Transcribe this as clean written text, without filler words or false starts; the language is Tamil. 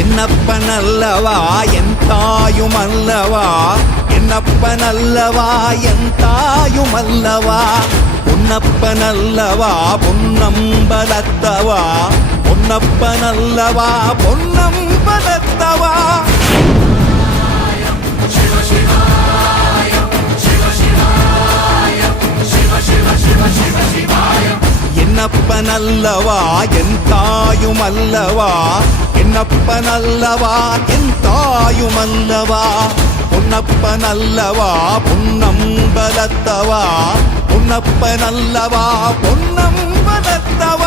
என்னப்பனல்லவா என் தாயுமல்லவா, என்னப்பனல்லவா என் தாயுமல்லவா, பொன்னப்பனல்லவா பொன்னம்பலத்தவா, பொன்னப்பனல்லவா பொன்னம்பலத்தவா. என்னப்பனல்லவா என் தாயுமல்லவா, என்னப்பனல்லவா என் தாயுமல்லவா, பொன்னப்பனல்லவா பொன்னம்பலத்தவா, பொன்னப்பனல்லவா பொன்னம்பலத்தவா.